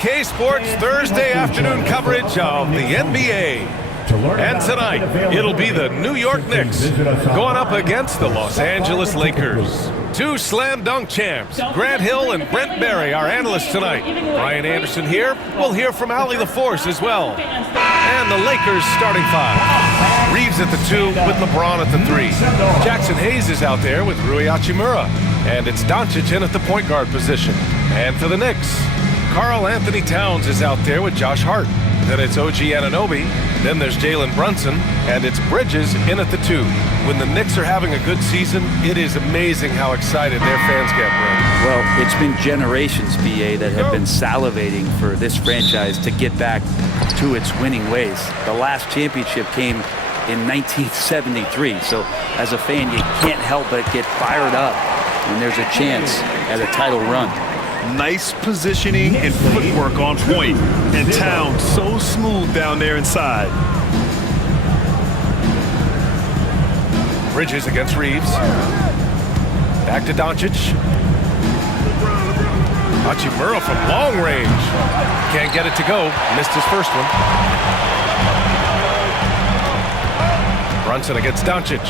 K-Sports Thursday afternoon coverage of the NBA. And tonight, it'll be the New York Knicks going up against the Los Angeles Lakers. Two slam dunk champs, Grant Hill and Brent Barry, our analysts tonight. Brian Anderson here. We'll hear from Allie LaForce as well. And the Lakers starting five. Reeves at the 2 with LeBron at the 3. Jackson Hayes is out there with Rui Hachimura. And it's Doncic in at the point guard position. And for the Knicks, Karl Anthony Towns is out there with Josh Hart. Then it's OG Anunoby. Then there's Jalen Brunson. And it's Bridges in at the 2. When the Knicks are having a good season, it is amazing how excited their fans get, Brent. Well, it's been generations, BA, that have been salivating for this franchise to get back to its winning ways. The last championship came in 1973. So as a fan, you can't help but get fired up when there's a chance at a title run. Nice positioning and footwork on point. And Towns so smooth down there inside. Bridges against Reeves. Back to Doncic. Hachimura from long range. Can't get it to go. Missed his first one. Brunson against Doncic.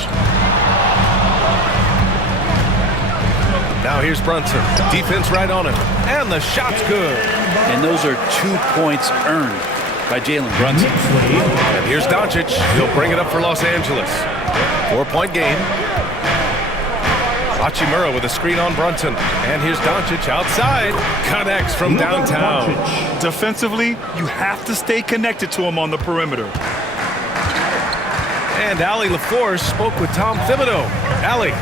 Now here's Brunson. Defense right on him. And the shot's good. And those are 2 points earned by Jalen Brunson. And here's Doncic. He'll bring it up for Los Angeles. 4-point game. Hachimura with a screen on Brunson. And here's Doncic outside. Connects from downtown. Defensively, you have to stay connected to him on the perimeter. And Allie LaForce spoke with Tom Thibodeau. Allie.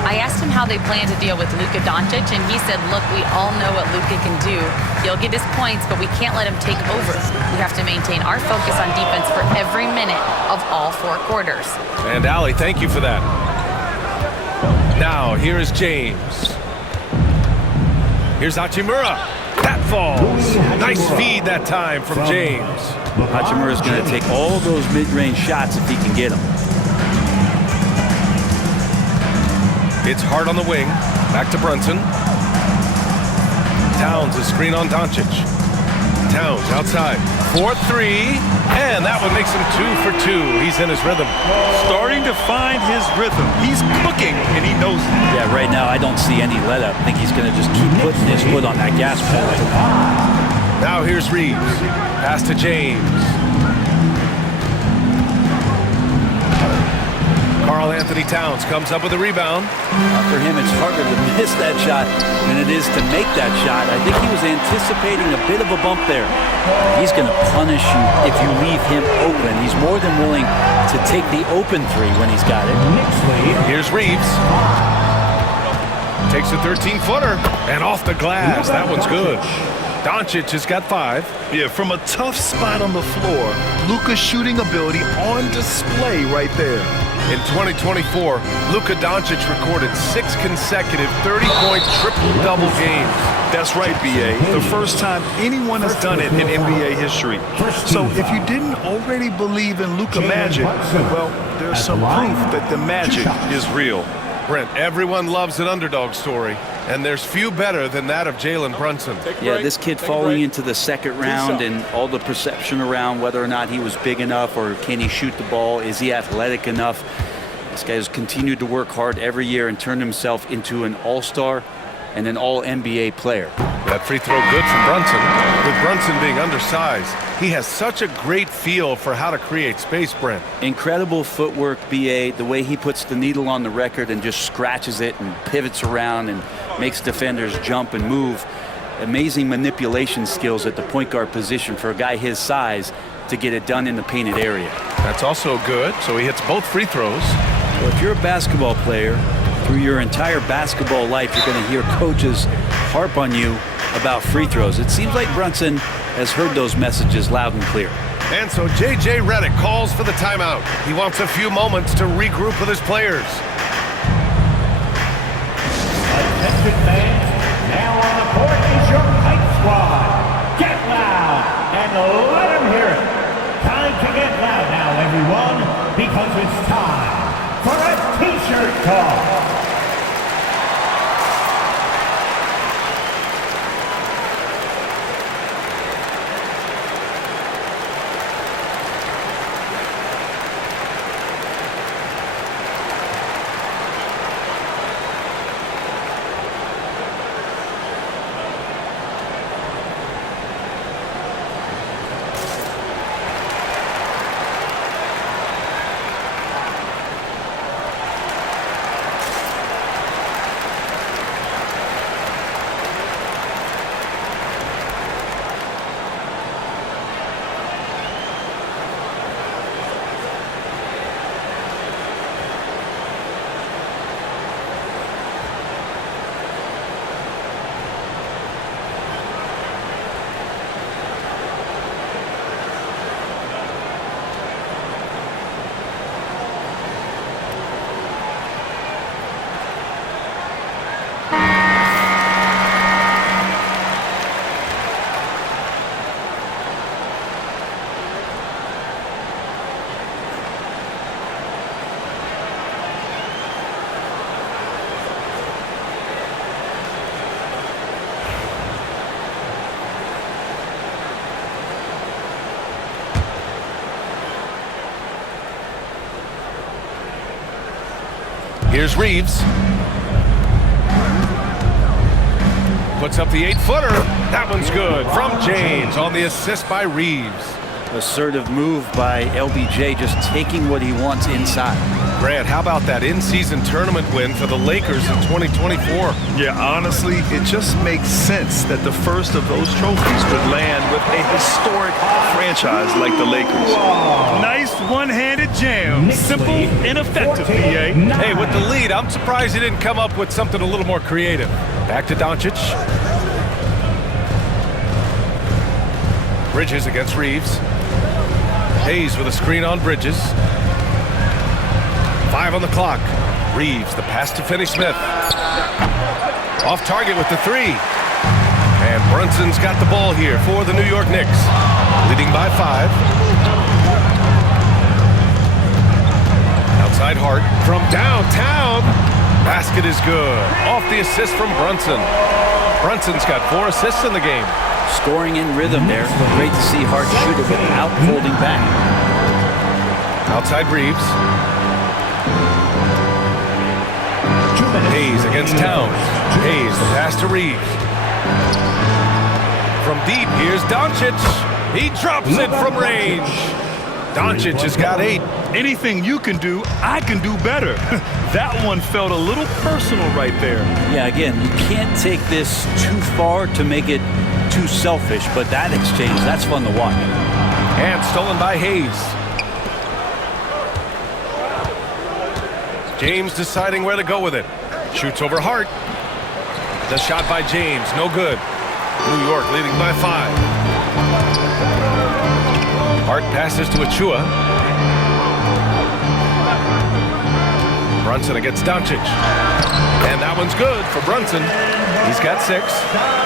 I asked him how they plan to deal with Luka Doncic, and he said, look, we all know what Luka can do. He'll get his points, but we can't let him take over. We have to maintain our focus on defense for every minute of all 4 quarters. And Allie, thank you for that. Now, here is James. Here's Hachimura. That falls. Nice feed that time from James. Hachimura is going to take all those mid-range shots if he can get them. It's Hart on the wing. Back to Brunson. Towns a screen on Doncic. Towns outside. 4-3. And that one makes him 2 for 2. He's in his rhythm. Starting to find his rhythm. He's cooking, and he knows it. Yeah, right now I don't see any let up. I think he's going to just keep putting his foot on that gas pedal. Now here's Reeves. Pass to James. Karl Anthony Towns comes up with a rebound. For him, it's harder to miss that shot than it is to make that shot. I think he was anticipating a bit of a bump there. He's going to punish you if you leave him open. He's more than willing to take the open 3 when he's got it. Here's Reeves. Takes a 13-footer and off the glass. That one's good. Doncic has got 5. Yeah, from a tough spot on the floor, Luka's shooting ability on display right there. In 2024, Luka Doncic recorded 6 consecutive 30-point triple-double games. That's right, B.A. The first time anyone has done it in NBA history. So if you didn't already believe in Luka magic, well, there's some proof that the magic is real. Brent, everyone loves an underdog story, and there's few better than that of Jalen Brunson. Yeah, this kid falling into the second round and all the perception around whether or not he was big enough or can he shoot the ball, is he athletic enough? This guy has continued to work hard every year and turned himself into an all-star and an all-NBA player. That free throw good from Brunson. With Brunson being undersized, he has such a great feel for how to create space, Brent. Incredible footwork, B.A. The way he puts the needle on the record and just scratches it and pivots around and makes defenders jump and move. Amazing manipulation skills at the point guard position for a guy his size to get it done in the painted area. That's also good, so he hits both free throws. Well, if you're a basketball player, through your entire basketball life, you're going to hear coaches harp on you about free throws. It seems like Brunson has heard those messages loud and clear. And so J.J. Redick calls for the timeout. He wants a few moments to regroup with his players. Attention fans, now on the court is your hype squad. Get loud and let them hear it. Time to get loud now, everyone, because it's time for a t-shirt talk. Here's Reeves. Puts up the 8-footer. That one's good from James on the assist by Reeves. Assertive move by LBJ, just taking what he wants inside. Grant, how about that in-season tournament win for the Lakers in 2024? Yeah, honestly, it just makes sense that the first of those trophies would land with a historic franchise like the Lakers. Nice one-handed jam. Simple and effective, PA. Hey, with the lead, I'm surprised he didn't come up with something a little more creative. Back to Doncic. Bridges against Reeves. Hayes with a screen on Bridges. 5 on the clock. Reeves, the pass to Finney-Smith. Off target with the 3. And Brunson's got the ball here for the New York Knicks. Leading by 5. Outside Hart from downtown. Basket is good. Off the assist from Brunson. Brunson's got 4 assists in the game. Scoring in rhythm there. Great to see Hart shoot it without holding back. Outside Reeves. Hayes against Towns. Hayes, the pass to Reeves. From deep, here's Doncic. He drops it from range. Doncic has got 8. Anything you can do, I can do better. That one felt a little personal right there. Yeah, again, you can't take this too far to make it too selfish, but that exchange, that's fun to watch. And stolen by Hayes. James deciding where to go with it. Shoots over Hart. The shot by James, no good. New York leading by 5. Hart passes to Achua. Brunson against Doncic. And that one's good for Brunson. He's got 6.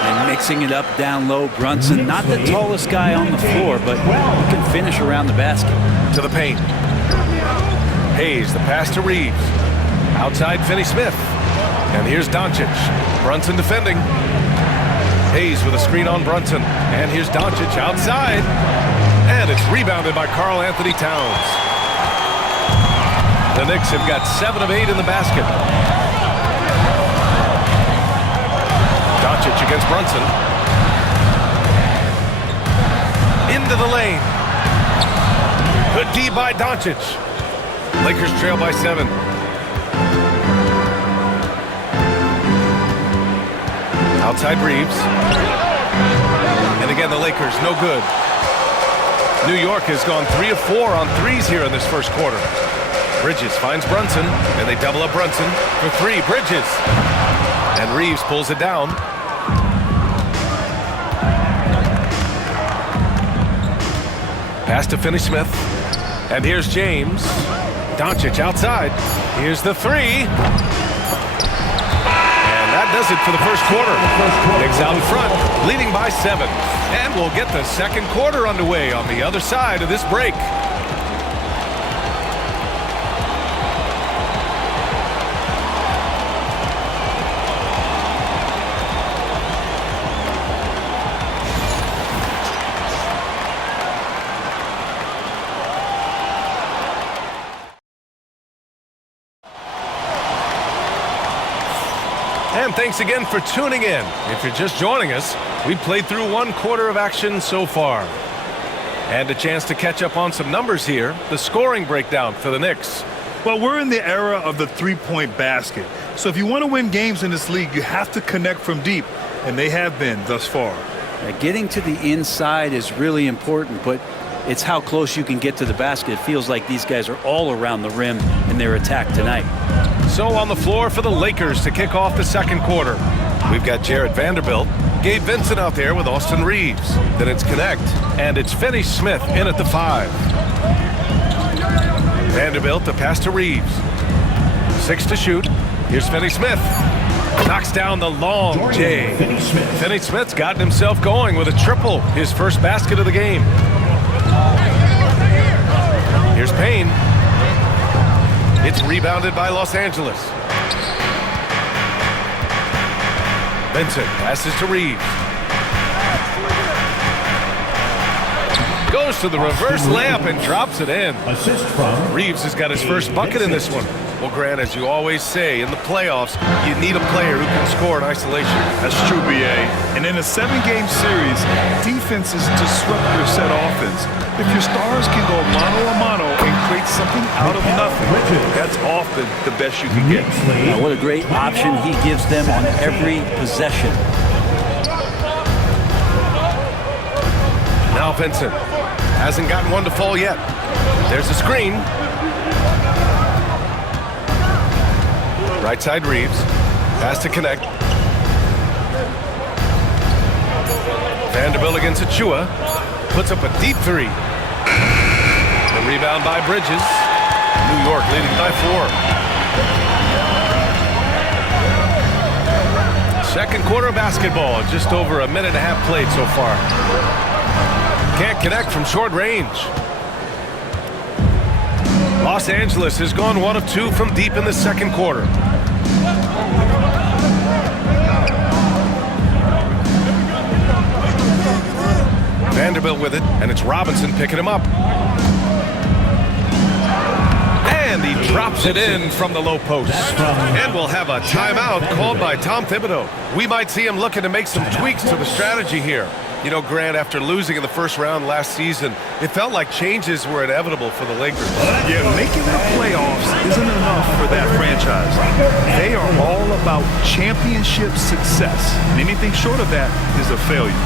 And mixing it up down low, Brunson, not the tallest guy on the floor, but he can finish around the basket. To the paint. Hayes, the pass to Reeves. Outside Finney-Smith. And here's Doncic. Brunson defending. Hayes with a screen on Brunson. And here's Doncic outside. And it's rebounded by Karl Anthony Towns. The Knicks have got 7 of 8 in the basket. Doncic against Brunson. Into the lane. Good D by Doncic. Lakers trail by 7. Outside Reeves. And again, the Lakers, no good. New York has gone 3 of 4 on threes here in this first quarter. Bridges finds Brunson, and they double up Brunson for 3. Bridges. And Reeves pulls it down. Pass to Finney-Smith. And here's James. Doncic outside. Here's the 3. And that does it for the first quarter. Knicks out in front, leading by 7. And we'll get the second quarter underway on the other side of this break. And thanks again for tuning in. If you're just joining us, we've played through 1 quarter of action so far. And a chance to catch up on some numbers here. The scoring breakdown for the Knicks. Well, we're in the era of the 3-point basket. So if you want to win games in this league, you have to connect from deep. And they have been thus far. Getting to the inside is really important, but it's how close you can get to the basket. It feels like these guys are all around the rim in their attack tonight. So on the floor for the Lakers to kick off the second quarter. We've got Jarrett Vanderbilt, Gabe Vincent out there with Austin Reeves. Then it's Connect, and it's Finney-Smith in at the 5. Vanderbilt, the pass to Reeves. 6 to shoot. Here's Finney-Smith. Knocks down the long J. Finney-Smith's gotten himself going with a triple, his first basket of the game. Here's Payne. It's rebounded by Los Angeles. Vincent passes to Reeves. goes to the reverse layup and drops it in. Assist from Reeves has got his first bucket in this one. Well, Grant, as you always say, in the playoffs, you need a player who can score in isolation. That's true, B.A. And in a 7-game series, defenses disrupt your set offense. If your stars can go mano-a-mano and create something out of nothing, that's often the best you can get. What a great option he gives them on every possession. Now Vincent hasn't gotten one to fall yet. There's a screen. Right side Reeves. Has to connect. Vanderbilt against Achua. Puts up a deep three. The rebound by Bridges. New York leading by 4. Second quarter of basketball. Just over a minute and a half played so far. Can't connect from short range. Los Angeles has gone 1 of 2 from deep in the second quarter. Vanderbilt with it, and it's Robinson picking him up. And he drops it in from the low post. And we'll have a timeout called by Tom Thibodeau. We might see him looking to make some tweaks to the strategy here. You know, Grant, after losing in the first round last season, it felt like changes were inevitable for the Lakers. Yeah, making the playoffs isn't enough for that franchise. They are all about championship success. And anything short of that is a failure.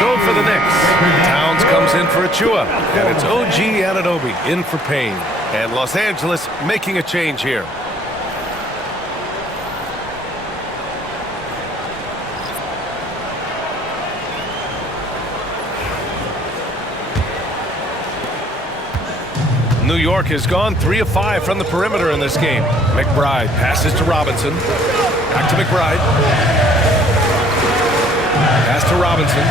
So for the Knicks, Towns comes in for Achua, and it's OG Anunoby in for Payne. And Los Angeles making a change here. New York has gone 3 of 5 from the perimeter in this game. McBride passes to Robinson. Back to McBride. Pass to Robinson.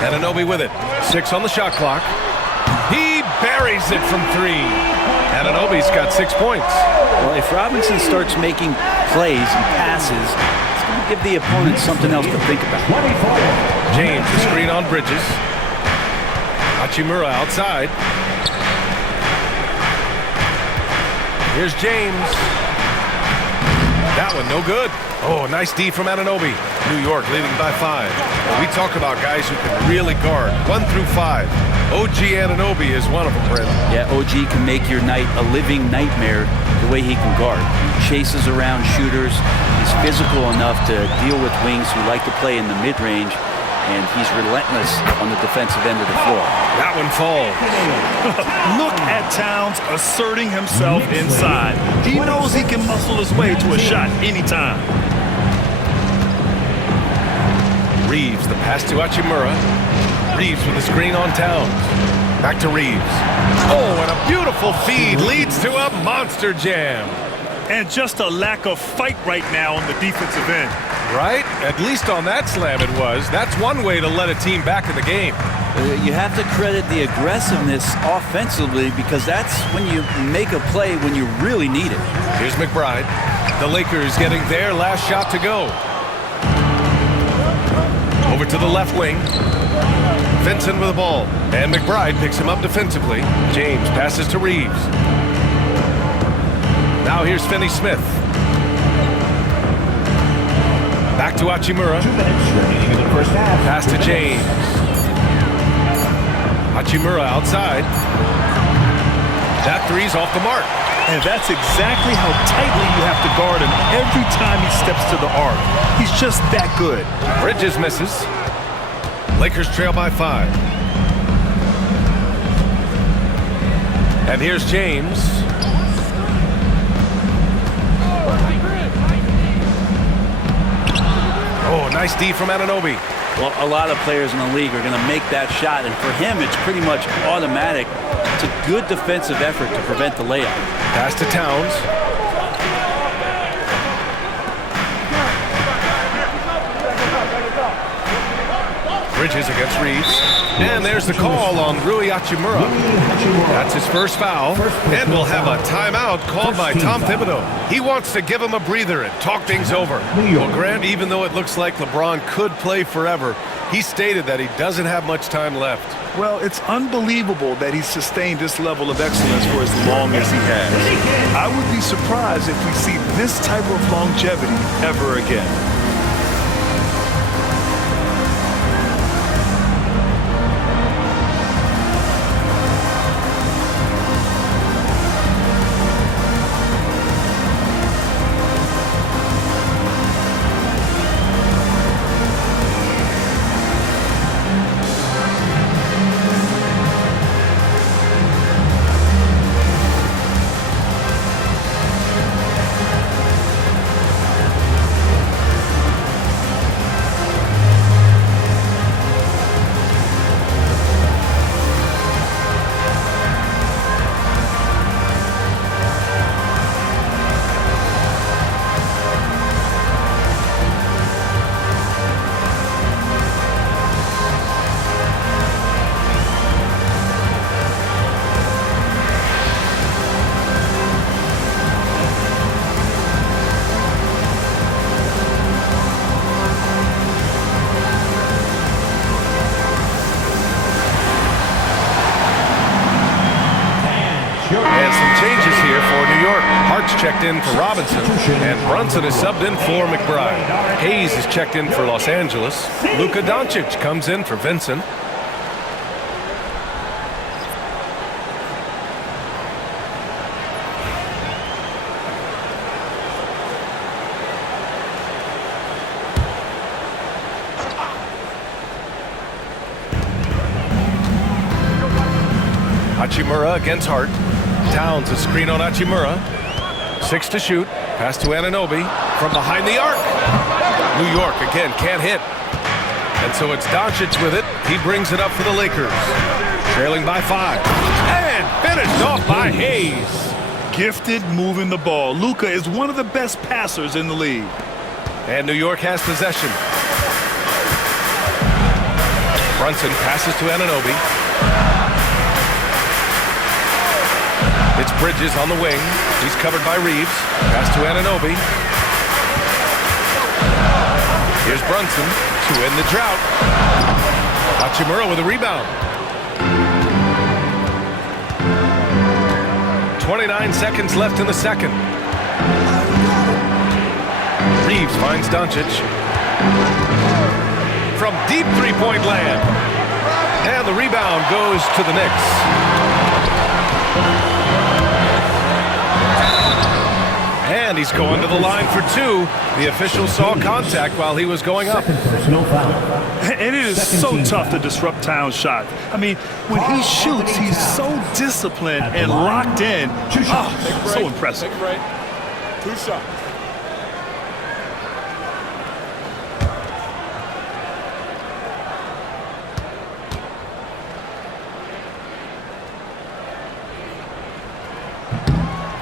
Anunoby with it. 6 on the shot clock. He buries it from 3. Anunoby's got 6 points. Well, if Robinson starts making plays and passes, it's going to give the opponent something else to think about. James, the screen on Bridges. Hachimura outside. Here's James. That one no good. Oh, nice D from Anunoby. New York leading by 5. We talk about guys who can really guard 1 through 5. OG Anunoby is one of them, Brent. Yeah, OG can make your night a living nightmare the way he can guard. Chases around shooters. He's physical enough to deal with wings who like to play in the mid-range, and he's relentless on the defensive end of the floor. That one falls. Look at Towns asserting himself inside. He knows he can muscle his way to a shot anytime. Reeves, the pass to Hachimura. Reeves with the screen on Towns. Back to Reeves. Oh, and a beautiful feed leads to a monster jam. And just a lack of fight right now on the defensive end. Right? At least on that slam it was. That's one way to let a team back in the game. You have to credit the aggressiveness offensively, because that's when you make a play when you really need it. Here's McBride. The Lakers getting their last shot to go. Over to the left wing. Vincent with the ball. And McBride picks him up defensively. James passes to Reeves. Now here's Finney Smith. Back to Hachimura. 2 minutes remaining in the first half. Pass to James. Hachimura outside. That three's off the mark. And that's exactly how tightly you have to guard him every time he steps to the arc. He's just that good. Bridges misses. Lakers trail by 5. And here's James. Oh, nice D from Anunoby. Well, a lot of players in the league are going to make that shot, and for him, it's pretty much automatic. It's a good defensive effort to prevent the layup. Pass to Towns. Bridges against Reeves. And there's the call on Rui Hachimura. That's his first foul. And we'll have a timeout called by Tom Thibodeau. He wants to give him a breather and talk things over. Well, Grant, even though it looks like LeBron could play forever, he stated that he doesn't have much time left. Well, it's unbelievable that he's sustained this level of excellence for as long as he has. I would be surprised if we see this type of longevity ever again. And some changes here for New York. Hart's checked in for Robinson, and Brunson is subbed in for McBride. Hayes is checked in for Los Angeles. Luka Doncic comes in for Vincent. Hachimura against Hart. Towns a screen on Hachimura. 6 to shoot. Pass to Anunoby from behind the arc. New York again can't hit. And so it's Doncic with it. He brings it up for the Lakers. Trailing by 5. And finished off by Hayes. Gifted moving the ball. Luka is one of the best passers in the league. And New York has possession. Brunson passes to Anunoby. It's Bridges on the wing. He's covered by Reeves. Pass to Anunoby. Here's Brunson to end the drought. Hachimura with a rebound. 29 seconds left in the second. Reeves finds Doncic. From deep three-point land. And the rebound goes to the Knicks. And he's going to the line for 2. The official saw contact while he was going up. And it is so tough to disrupt Towns' shot. I mean, when he shoots, he's so disciplined and locked in. Oh, so impressive. 2 shots.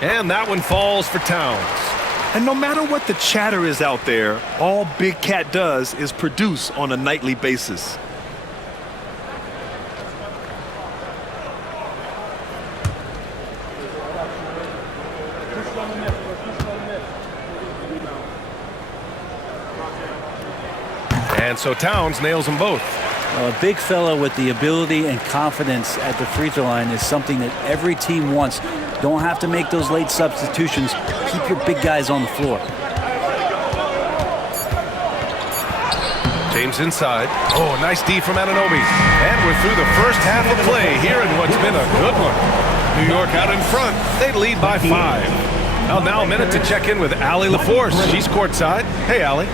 And that one falls for Towns. And no matter what the chatter is out there, all Big Cat does is produce on a nightly basis. And so Towns nails them both. A big fella with the ability and confidence at the free throw line is something that every team wants. Don't have to make those late substitutions. Keep your big guys on the floor. James inside. Oh, nice D from Anunoby. And we're through the first half of play here in what's been a good one. New York out in front. They lead by 5. Well, now a minute to check in with Allie LaForce. She's courtside. Hey, Allie.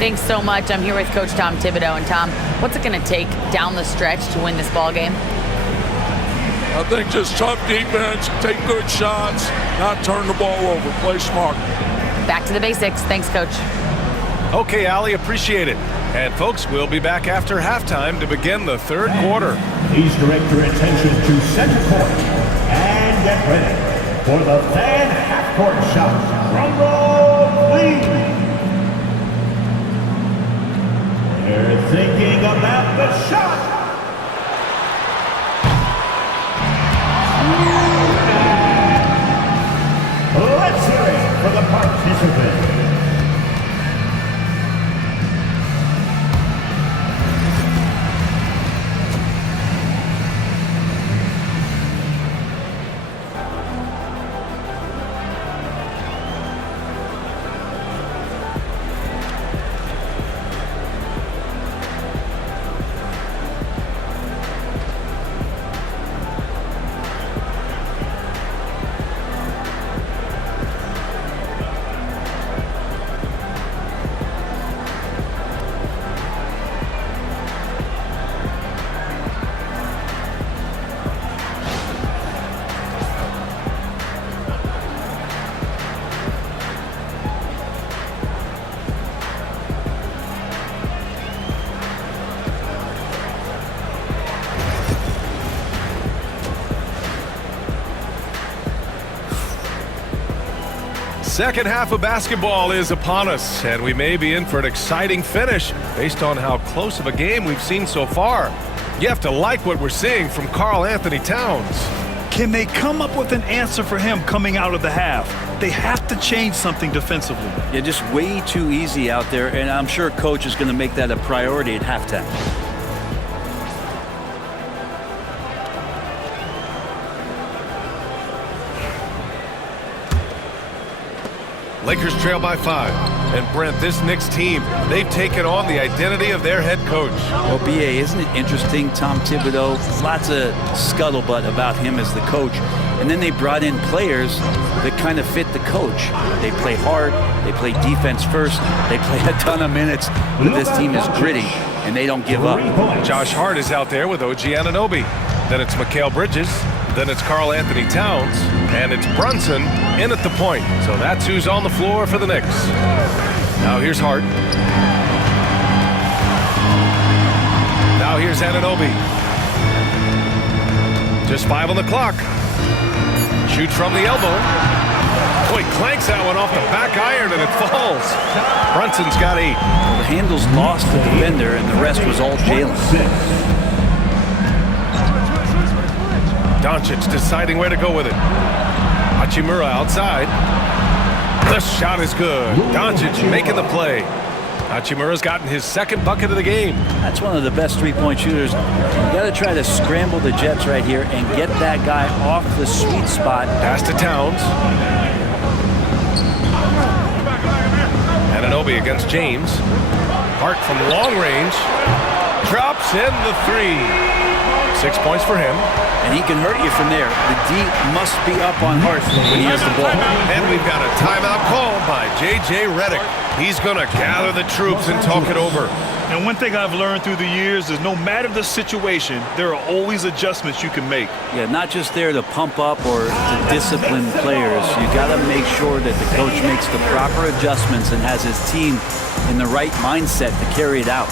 Thanks so much. I'm here with Coach Tom Thibodeau. And Tom, what's it going to take down the stretch to win this ball game? I think just tough defense, take good shots, not turn the ball over, play smart. Back to the basics. Thanks, Coach. Okay, Allie, appreciate it. And folks, we'll be back after halftime to begin the third quarter. Please direct your attention to center court and get ready for the fan half-court shot. Drum roll, please. They're thinking about the shot. Let's hear it for the participants. Second half of basketball is upon us, and we may be in for an exciting finish based on how close of a game we've seen so far. You have to like what we're seeing from Karl Anthony Towns. Can they come up with an answer for him coming out of the half? They have to change something defensively. Yeah, just way too easy out there, and I'm sure Coach is going to make that a priority at halftime. Lakers trail by 5. And Brent, this Knicks team, they've taken on the identity of their head coach. Well, B.A., isn't it interesting? Tom Thibodeau, lots of scuttlebutt about him as the coach. And then they brought in players that kind of fit the coach. They play hard, they play defense first, they play a ton of minutes, but this team is gritty, and they don't give up. Josh Hart is out there with OG Anunoby. Then it's Mikal Bridges. Then it's Karl Anthony Towns. And it's Brunson in at the point. So that's who's on the floor for the Knicks. Now here's Hart. Now here's Anunoby. Just 5 on the clock. Shoots from the elbow. Oh, he clanks that one off the back iron and it falls. Brunson's got 8. Well, the handles lost the defender, and the rest was all Jalen. Doncic deciding where to go with it. Hachimura outside. The shot is good. Doncic making the play. Hachimura's gotten his second bucket of the game. That's one of the best three-point shooters. You got to try to scramble the Jets right here and get that guy off the sweet spot. Pass to Towns. Anunoby against James. Hart from long range. Drops in the 3. 6 points for him. And he can hurt you from there. The D must be up on Hart when he has the ball. And we've got a timeout called by J.J. Redick. He's going to gather the troops and talk it over. And one thing I've learned through the years is no matter the situation, there are always adjustments you can make. Yeah, not just there to pump up or to discipline players. You got to make sure that the coach makes the proper adjustments and has his team in the right mindset to carry it out.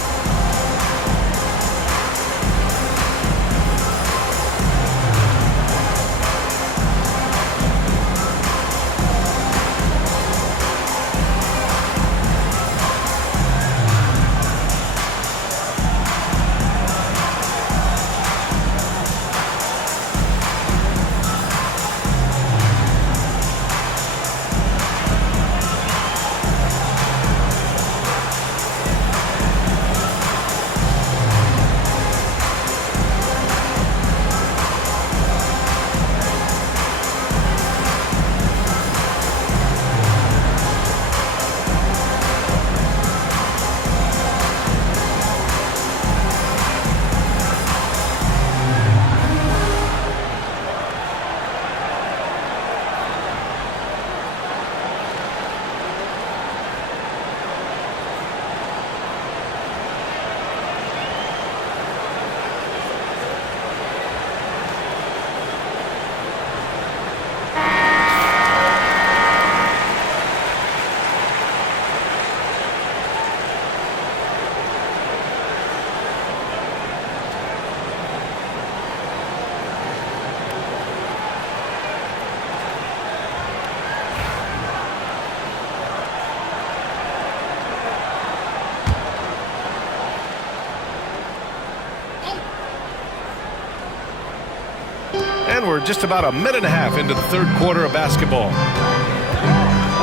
And we're just about a minute and a half into the third quarter of basketball.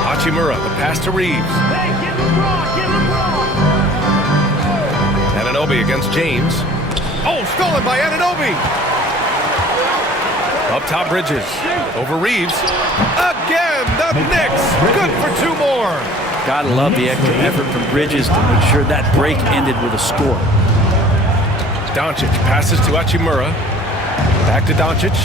Hachimura, the pass to Reeves. Hey, get LeBron! Anunoby against James. Oh, stolen by Anunoby. Up top, Bridges. Over Reeves. Again, the Knicks. Good for two more. Gotta love the extra effort from Bridges to make sure that break ended with a score. Doncic passes to Hachimura. Back to Doncic.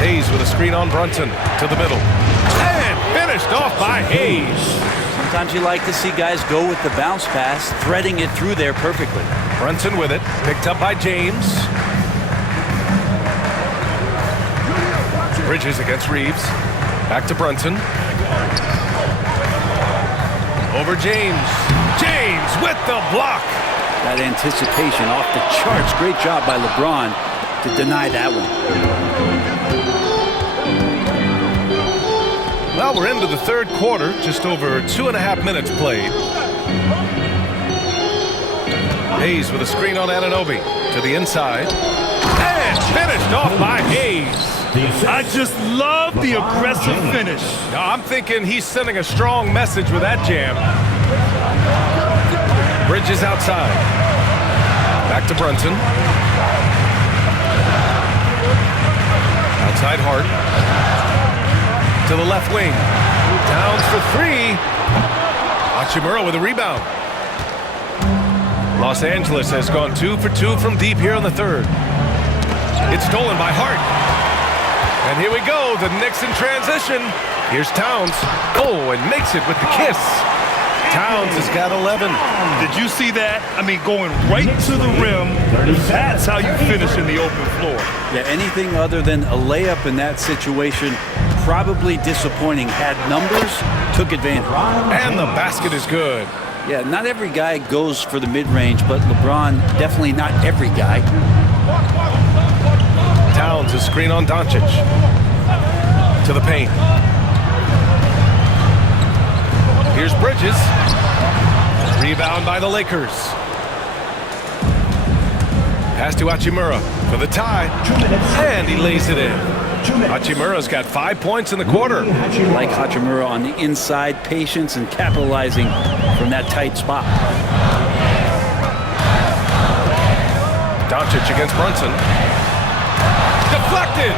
Hayes with a screen on Brunson to the middle. And finished off by Hayes. Sometimes you like to see guys go with the bounce pass, threading it through there perfectly. Brunson with it. Picked up by James. Bridges against Reeves. Back to Brunson. Over James. James with the block. That anticipation off the charts. Great job by LeBron to deny that one. Well, we're into the third quarter. Just over 2.5 minutes played. Hayes with a screen on Anunoby to the inside. And finished off by Hayes. I just love the aggressive finish. Now, I'm thinking he's sending a strong message with that jam. Bridges outside. Back to Brunson. Outside Hart. To the left wing. Towns for three. Hachimura with a rebound. Los Angeles has gone 2 for 2 from deep here in the third. It's stolen by Hart. And here we go, the Knicks in transition. Here's Towns. Oh, and makes it with the kiss. Towns has got 11. Did you see that? I mean, going right to the rim. That's how you finish in the open floor. Yeah, anything other than a layup in that situation, probably disappointing. Had numbers, took advantage. And the basket is good. Yeah, not every guy goes for the mid-range, but LeBron, definitely not every guy. Towns, a screen on Doncic. To the paint. Here's Bridges. Rebound by the Lakers. Pass to Hachimura for the tie. And he lays it in. Hachimura's got 5 points in the quarter. Like Hachimura on the inside, patience and capitalizing from that tight spot. Doncic against Brunson. Deflected.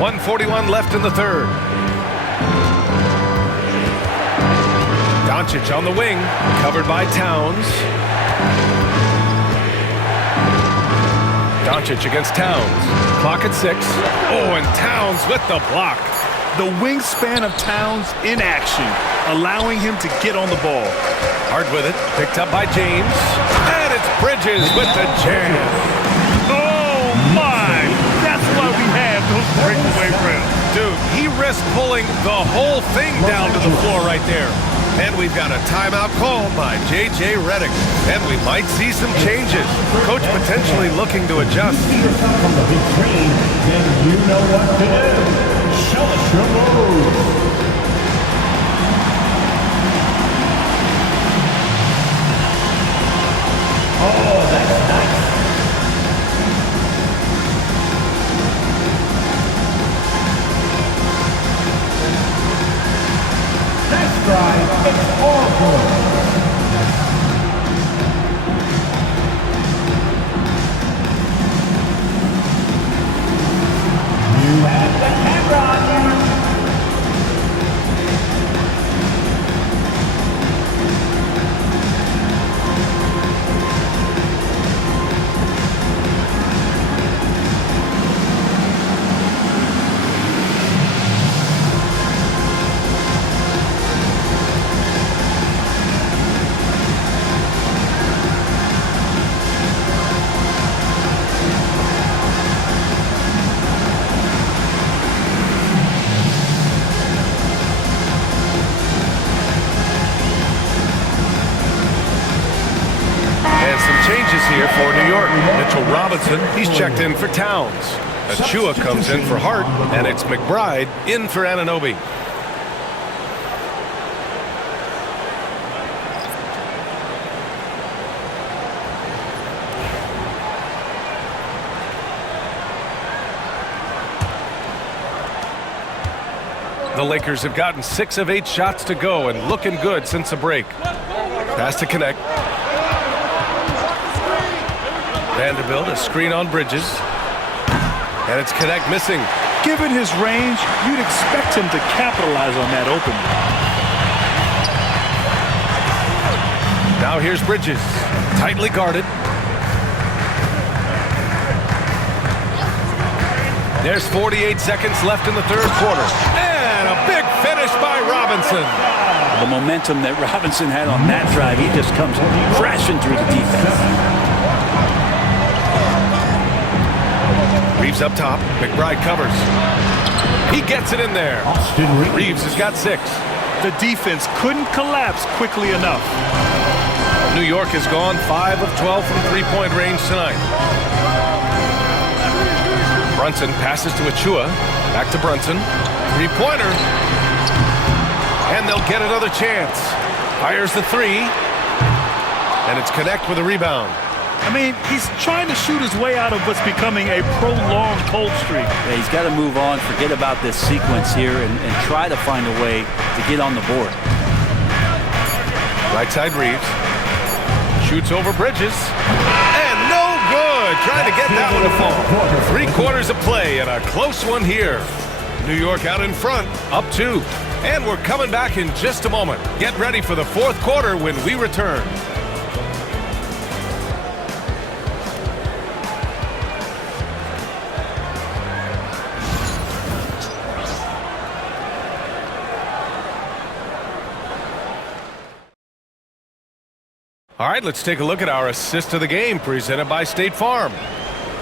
1:41 left in the third. Doncic on the wing, covered by Towns. Doncic against Towns. Clock at 6. Oh, and Towns with the block. The wingspan of Towns in action, allowing him to get on the ball. Hard with it, picked up by James. And it's Bridges with the jam. Oh, my! That's why we have those breakaway rims. Dude, he risked pulling the whole thing down to the floor right there. And we've got a timeout called by J.J. Redick. And we might see some changes. Coach potentially looking to adjust. See yourself on the big screen, then you know what to do. Show us your moves. Oh, that's nice. Nice drive. It's all good. You have the camera on you. Changes here for New York. Mitchell Robinson, he's checked in for Towns. Achua comes in for Hart, and it's McBride in for Anunoby. The Lakers have gotten 6 of 8 shots to go and looking good since the break. Pass to Connect. Vanderbilt, a screen on Bridges. And it's Connect missing. Given his range, you'd expect him to capitalize on that opening. Now here's Bridges, tightly guarded. There's 48 seconds left in the third quarter. And a big finish by Robinson. The momentum that Robinson had on that drive, he just comes crashing through the defense. Reeves up top. McBride covers. He gets it in there. Reeves has got 6. The defense couldn't collapse quickly enough. New York has gone 5 of 12 from three-point range tonight. Brunson passes to Achua. Back to Brunson. Three-pointer. And they'll get another chance. Fires the 3. And it's Connect with a rebound. I mean, he's trying to shoot his way out of what's becoming a prolonged cold streak. Yeah, he's got to move on, forget about this sequence here, and try to find a way to get on the board. Right side Reeves. Shoots over Bridges. And no good. Trying to get that one to fall. 3 quarters of play and a close one here. New York out in front, up 2. And we're coming back in just a moment. Get ready for the fourth quarter when we return. All right, let's take a look at our assist of the game presented by State Farm.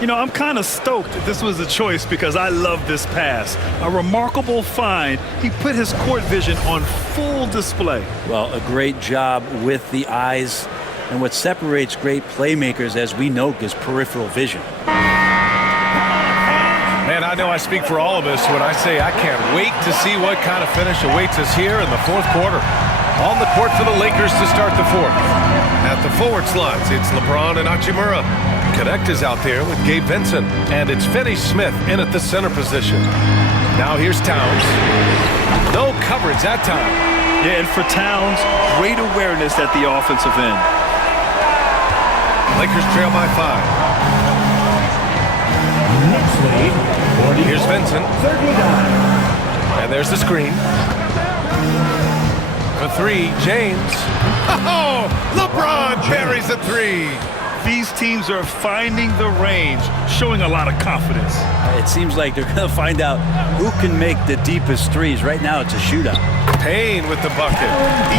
You know, I'm kind of stoked that this was a choice because I love this pass. A remarkable find. He put his court vision on full display. Well, a great job with the eyes. And what separates great playmakers, as we know, is peripheral vision. Man, I know I speak for all of us when I say I can't wait to see what kind of finish awaits us here in the fourth quarter. On the court for the Lakers to start the fourth. At the forward slots, it's LeBron and Hachimura. Connect is out there with Gabe Vincent. And it's Finney-Smith in at the center position. Now here's Towns. No coverage that time. Yeah, and for Towns, great awareness at the offensive end. Lakers trail by 5. Here's Vincent. And there's the screen. For 3, James. Oh, LeBron buries a 3. These teams are finding the range, showing a lot of confidence. It seems like they're going to find out who can make the deepest threes. Right now, it's a shootout. Payne with the bucket.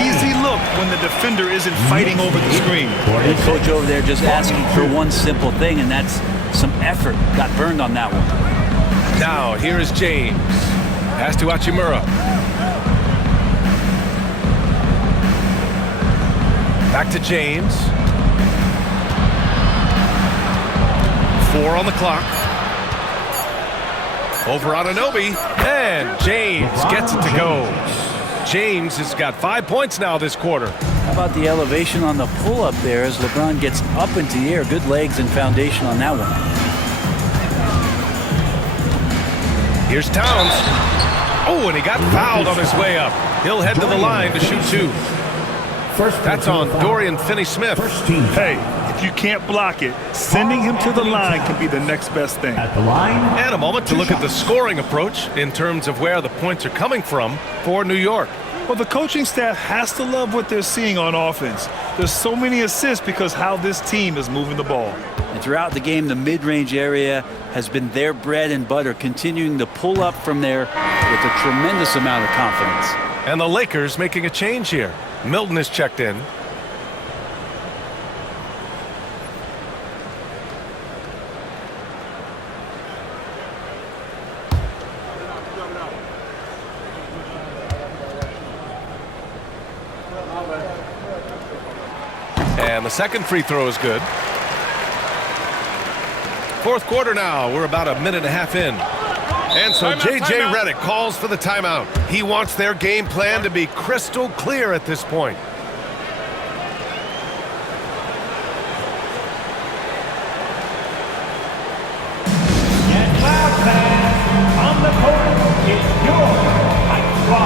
Easy look when the defender isn't fighting over the screen. The coach over there just asking for one simple thing, and that's some effort. Got burned on that one. Now, here is James. Pass to Hachimura. Back to James. 4 on the clock. Over Anunoby. And James gets it to go. James has got 5 points now this quarter. How about the elevation on the pull-up there as LeBron gets up into the air? Good legs and foundation on that one. Here's Towns. Oh, and he got fouled on his way up. He'll head to the line to shoot 2. That's on Dorian Finney-Smith. Hey, if you can't block it, sending him to the line can be the next best thing. At the line. And a moment to look at the scoring approach in terms of where the points are coming from for New York. Well, the coaching staff has to love what they're seeing on offense. There's so many assists because how this team is moving the ball. And throughout the game, the mid-range area has been their bread and butter, continuing to pull up from there with a tremendous amount of confidence. And the Lakers making a change here. Milton is checked in. And the second free throw is good. Fourth quarter now. We're about a minute and a half in. And so J.J. Redick calls for the timeout. He wants their game plan to be crystal clear at this point. And loud fans on the court, it's your Heights Squad.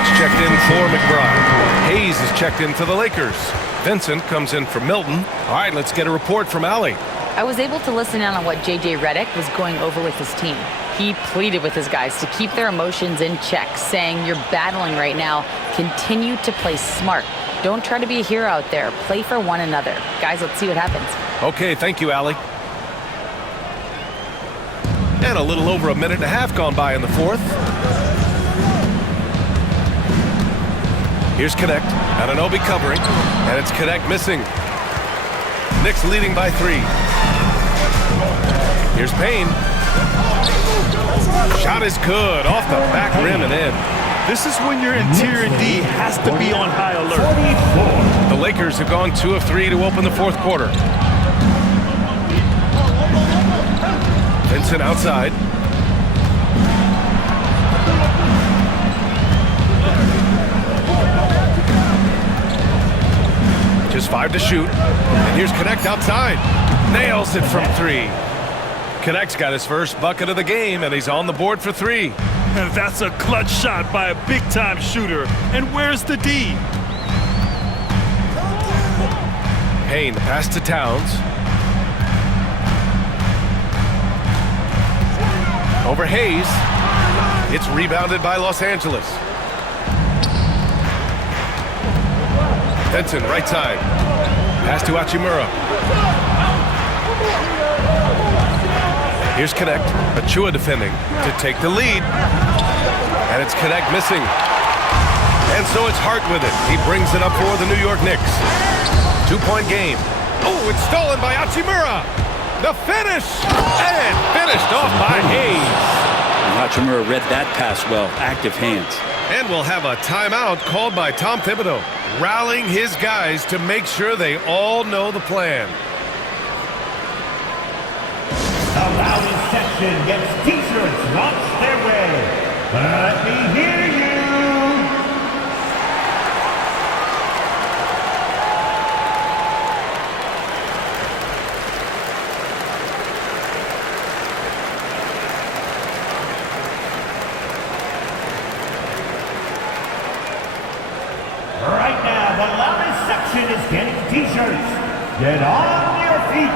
Hart's checked in for McBride. Hayes is checked in for the Lakers. Vincent comes in for Milton. All right, let's get a report from Allie. I was able to listen in on what J.J. Redick was going over with his team. He pleaded with his guys to keep their emotions in check, saying, "You're battling right now. Continue to play smart. Don't try to be a hero out there. Play for one another." Guys, let's see what happens. Okay, thank you, Allie. And a little over a minute and a half gone by in the fourth. Here's Connect. Ananobi covering. And it's Connect missing. Knicks leading by 3. Here's Payne. Shot is good. Off the back rim and in. This is when your interior D has to be on high alert. The Lakers have gone 2 of 3 to open the fourth quarter. Vincent outside. Just 5 to shoot. And here's Connect outside. Nails it from 3. Connect's got his first bucket of the game, and he's on the board for 3. And that's a clutch shot by a big-time shooter. And where's the D? Payne, the pass to Towns. Over Hayes. It's rebounded by Los Angeles. Vincent, right side. Pass to Hachimura. Here's Connect. Achua defending to take the lead. And it's Connect missing. And so it's Hart with it. He brings it up for the New York Knicks. 2-point game. Oh, it's stolen by Hachimura. The finish! And finished off by Hayes. And Hachimura read that pass well. Active hands. And we'll have a timeout called by Tom Thibodeau, rallying his guys to make sure they all know the plan. The loudest section gets t-shirts launched their way. Let me hear you. Right now, the loudest section is getting t-shirts. Get on your feet.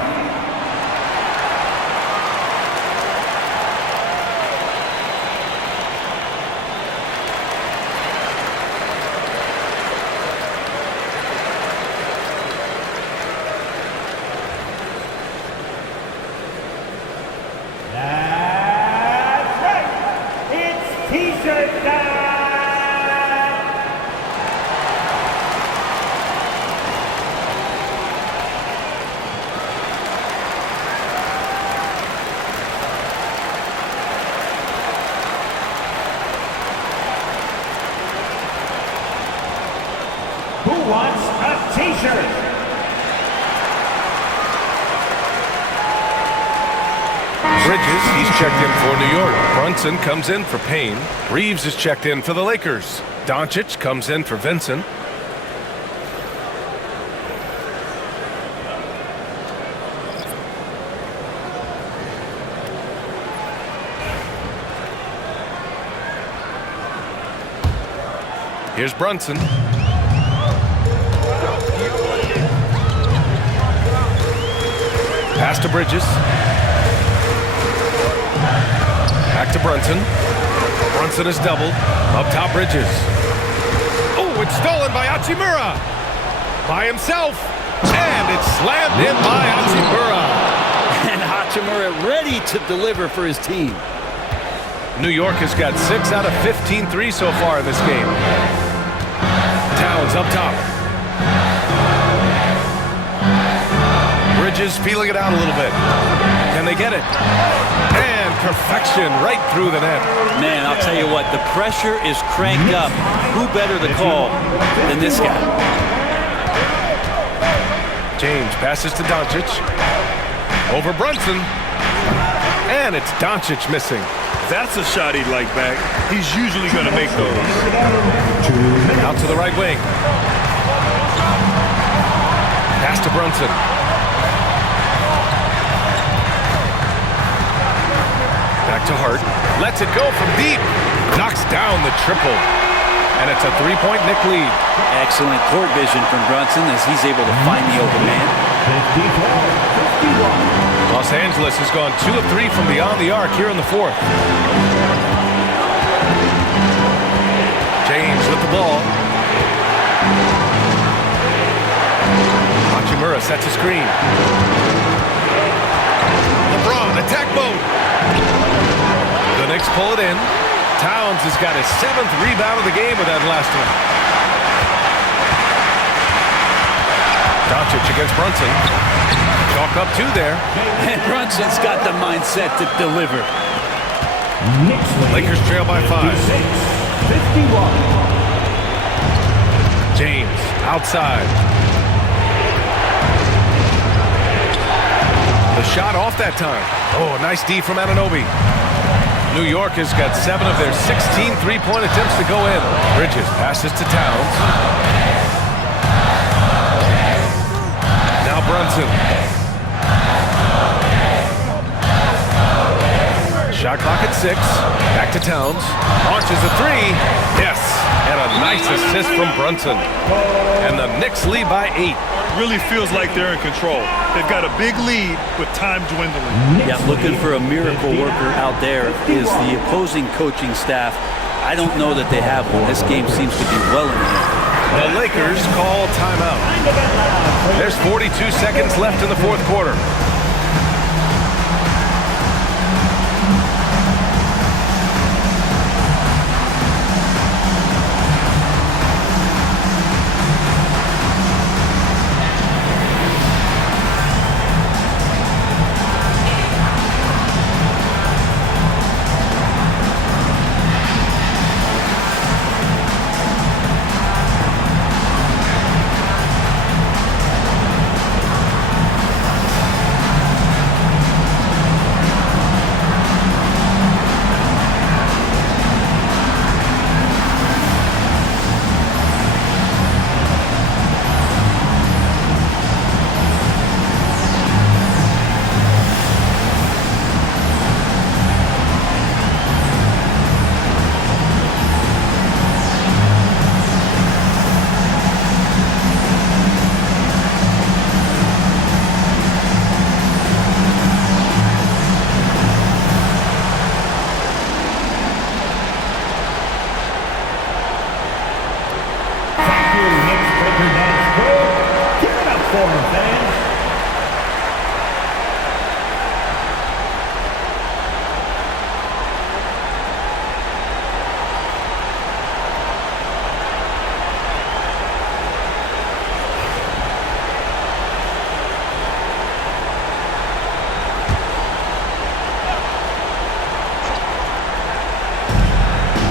That's right. It's t-shirt time. Who wants a t-shirt? Bridges, he's checked in for New York. Brunson comes in for Payne. Reeves is checked in for the Lakers. Doncic comes in for Vincent. Here's Brunson. Pass to Bridges. Back to Brunson. Brunson is doubled. Up top, Bridges. Oh, it's stolen by Hachimura. By himself. And it's slammed in by Hachimura. And Hachimura ready to deliver for his team. New York has got 6 out of 15 threes so far in this game. Towns up top. Bridges feeling it out a little bit. Can they get it? And perfection right through the net. Man, I'll tell you what, the pressure is cranked up. Who better to call than this guy? James passes to Doncic. Over Brunson. And it's Doncic missing. That's a shot he'd like back. He's usually going to make those. Out to the right wing. Pass to Brunson. Back to Hart. Lets it go from deep. Knocks down the triple. And it's a three-point Knick lead. Excellent court vision from Brunson as he's able to find the open man. 54-51. Los Angeles has gone 2 of 3 from beyond the arc here in the fourth. James with the ball. Hachimura sets a screen. LeBron, attack mode. The Knicks pull it in. Towns has got his 7th rebound of the game with that last one. Doncic against Brunson. Chalk up 2 there. And Brunson's got the mindset to deliver. Lakers trail by 5. 51. James outside. The shot off that time. Oh, nice D from Anunoby. New York has got 7 of their 16 three-point attempts to go in. Bridges passes to Towns. Now Brunson. Shot clock at 6. Back to Towns. Launches a 3. Yes. And a nice assist from Brunson. And the Knicks lead by 8. Really feels like they're in control. They've got a big lead with time dwindling. Yeah, looking for a miracle worker out there is the opposing coaching staff. I don't know that they have one. This game seems to be well in hand. The Lakers call timeout. There's 42 seconds left in the fourth quarter.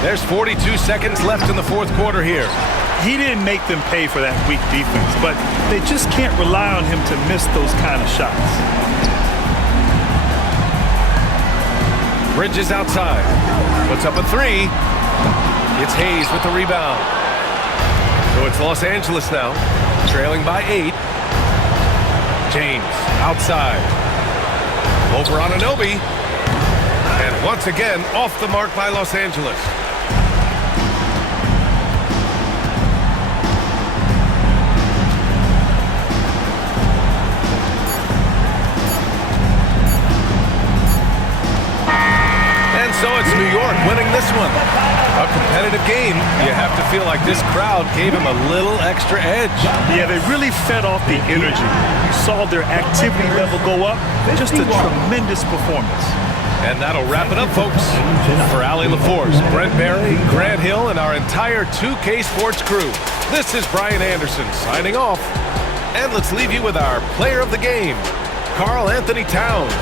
There's 42 seconds left in the fourth quarter here. He didn't make them pay for that weak defense, but they just can't rely on him to miss those kind of shots. Bridges outside. Puts up a 3. It's Hayes with the rebound. So it's Los Angeles now, trailing by 8. James outside. Over on Anunoby. And once again, off the mark by Los Angeles. So it's New York winning this one. A competitive game. You have to feel like this crowd gave him a little extra edge. Yeah, they really fed off the energy. You saw their activity level go up. Just a tremendous performance. And that'll wrap it up, folks. For Allie LaForce, Brent Barry, Grant Hill, and our entire 2K Sports crew, this is Brian Anderson signing off. And let's leave you with our player of the game, Karl Anthony Towns.